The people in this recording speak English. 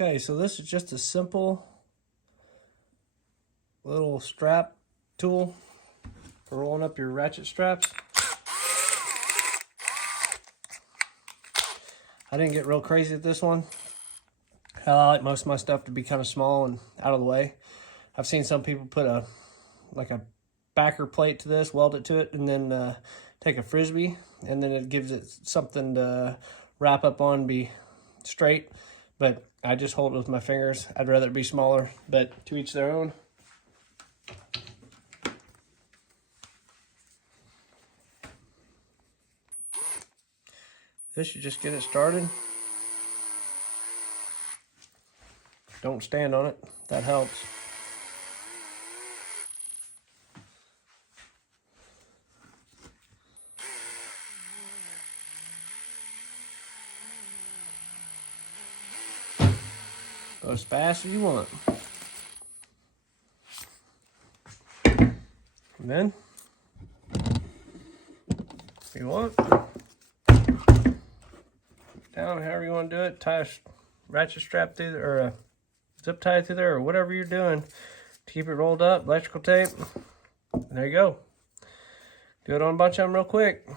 Okay, so this is just a simple little strap tool for rolling up your ratchet straps. I didn't get real crazy with this one. I like most of my stuff to be kind of small and out of the way. I've seen some people put a backer plate to this, weld it to it, and then take a Frisbee, and then it gives it something to wrap up on, be straight. But I just hold it with my fingers. I'd rather it be smaller, but to each their own. This should just get it started. Don't stand on it. That helps. Go as fast as you want. And then, if you want, down however you want to do it, tie a ratchet strap through there, or a zip tie through there, or whatever you're doing to keep it rolled up, electrical tape. And there you go. Do it on a bunch of them real quick.